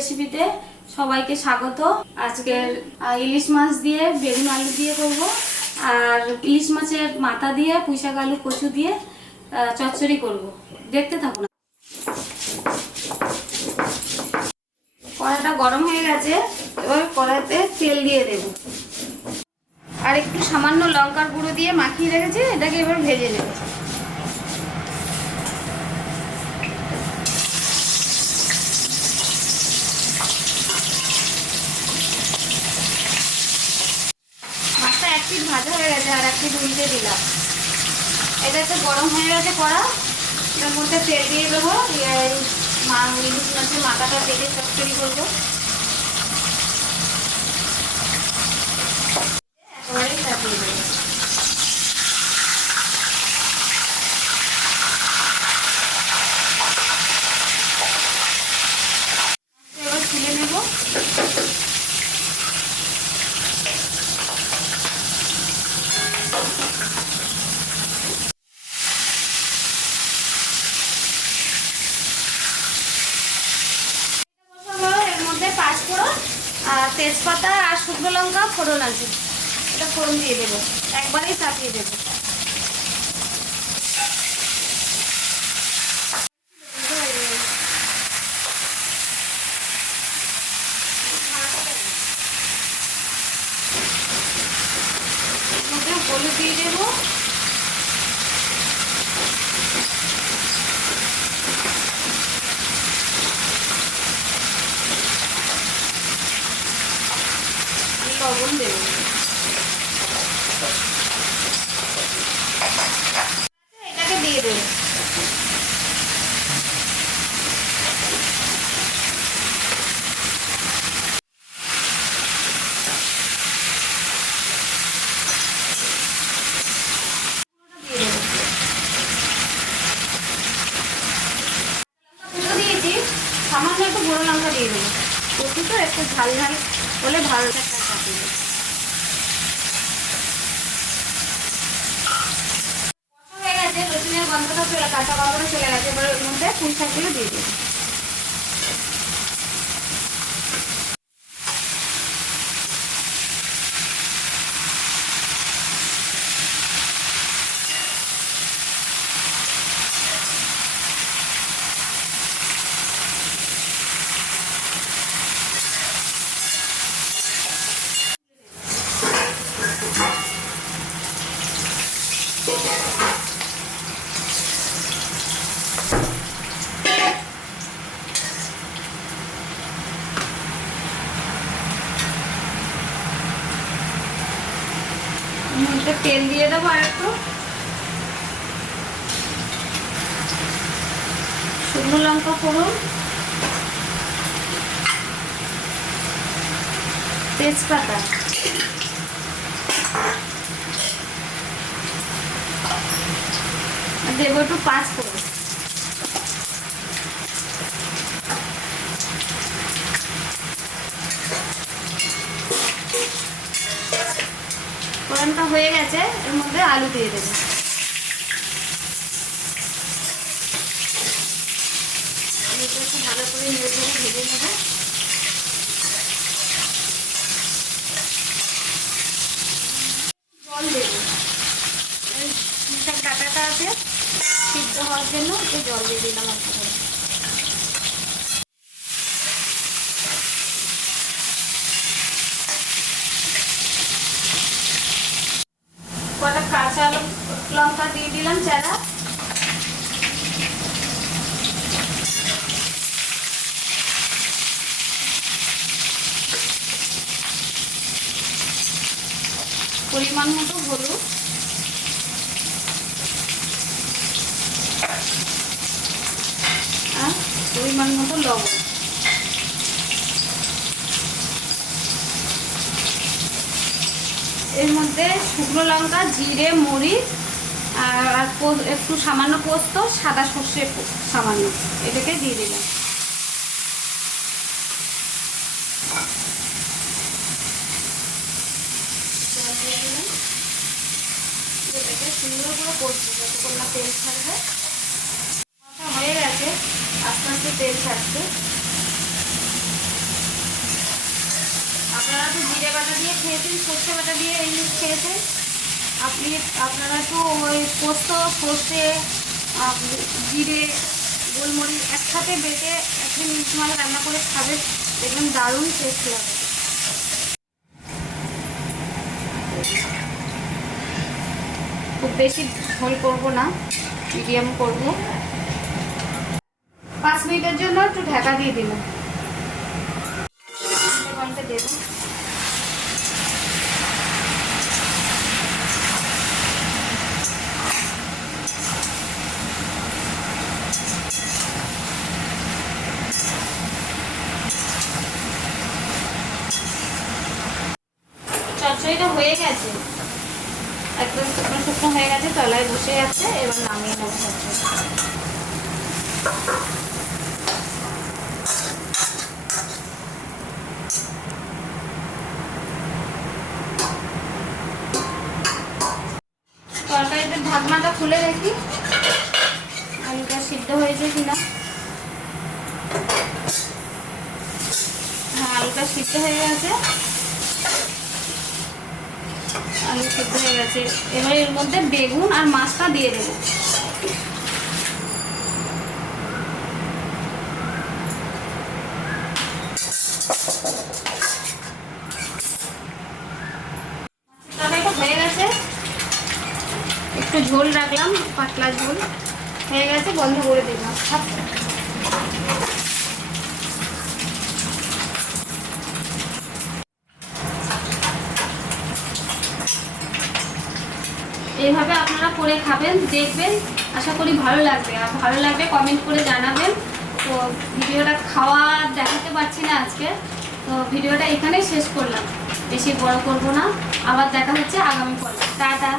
রেসিপিতে সবাইকে স্বাগত। আজকের ইলিশ মাছ দিয়ে বেগুন আলু দিয়ে করব, আর ইলিশ মাছের মাথা দিয়ে পুঁইশাক আলু কচু দিয়ে চচ্চড়ি করব। দেখতে থাকুন। কড়াটা গরম হয়ে গেছে, এবার কড়াতে তেল দিয়ে দেব আর একটু সামান্য লঙ্কার গুঁড়ো দিয়ে মাখিয়ে রেখেছি, এটাকে এবার ভেজে নেব। মাছটা এক পিঠ ভাজা হয়ে গেছে, আর এক পিঠ উল্টে দিলাম। এটা একটু গরম হয়ে গেছে কড়া, এর মধ্যে তেল দিয়ে দেবো। ইলিশ মাছের মাথাটা তেলে চচ্চড়ি করবো। একেবারেই চাপিয়ে দেবো। এবার তুলে নেব। এর মধ্যে পাঁচফোড়ন আর তেজপাতা আর শুকনো লঙ্কা ফোড়ন আছে, এটা ফোড়ন দিয়ে দেবো, একবারেই চাপিয়ে দেবো। হলুদ দিয়ে দেবো, লবণ দেবো, এটাকে দিয়ে দেবো। দিয়েছি, সামান্য একটু গুঁড়ো লঙ্কা দিয়ে দেবো। কচু তো একটু ঝাল ঝাল হলে ভালো লাগে। হয়ে গেছে, রসুনের গন্ধটা চলে, কাঁচা গন্ধটা চলে গেছে। এবার ওর মধ্যে পুঁই শাকগুলো দিয়ে দেবো। মধ্যে তেল দিয়ে দেবো আর একটু, শুকনো লঙ্কা ফোড়ন, তেজপাতা, দেবো একটু পাঁচফোড়ন। ফোড়নটা হয়ে গেছে, এর মধ্যে আলু দিয়ে দেবো। আলুটা একটু ভালো করে নেড়ে চেড়ে ভেজে নেব। জল দেবো, পুঁইশাক ডাঁটাটা আছে সিদ্ধ হওয়ার জন্য একটু জল দিয়ে দিলাম অল্প করে। কটা কাঁচা লঙ্কা দিয়ে দিলাম চারা। পরিমাণ মতো হলুদ, আর পরিমাণ মতো লবণ। এর মধ্যে শুকনো লঙ্কা, জিরে, মরিচ আর একটু সামান্য পোস্ত, সাদা সর্ষে সামান্য, এটাকে দিয়ে দিলাম। এটাকে সুন্দর করে কষবো যতক্ষণ না তেল ছাড়বে। হয়ে গেছে, আস্তে আস্তে তেল ছাড়ছে। আপনারা তো জিরে বাটা দিয়ে খেয়েছেন, সর্ষে বাটা দিয়ে ইলিশ খেয়েছেন। আপনারা তো ওই পোস্ত, সর্ষে, জিরে, গোলমরিচ একসাথে বেটে একদিন ইলিশ মাছ রান্না করে খাবেন, দেখবেন দারুণ টেস্ট লাগে। খুব বেশি ঝোল করবো না, মিডিয়াম করবো। 5 মিনিটের জন্য একটু ঢাকা দিয়ে দিলাম। দেব চচ্চড়িটা হয়ে গেছে, একদম শুকনো শুকনো হয়ে গেছে, তলায় বসে যাচ্ছে। এবার নামিয়ে নেবো চচ্চড়ি। তরকারিতে ঢাকনাটা খুলে দেখি আলুটা সিদ্ধ হয়েছে কিনা। হ্যাঁ, আলুটা সিদ্ধ হয়ে গেছে, আলু সিদ্ধ হয়ে গেছে। এবার এর মধ্যে বেগুন আর মাছটা দিয়ে দেবো। তরকারিটা হয়ে গেছে, একটু ঝোল রাখলাম, পাতলা ঝোল হয়ে গেছে, বন্ধ করে দিলাম। এইভাবে আপনারা করে খাবেন, দেখবেন, আশা করি ভালো লাগবে। আর ভালো লাগবে কমেন্ট করে জানাবেন। তো ভিডিওটা খাওয়া দেখাতে পারছি না আজকে, তো ভিডিওটা এখানেই শেষ করলাম, বেশি বড় করব না। আবার দেখা হচ্ছে আগামী পর্বে। টাটা।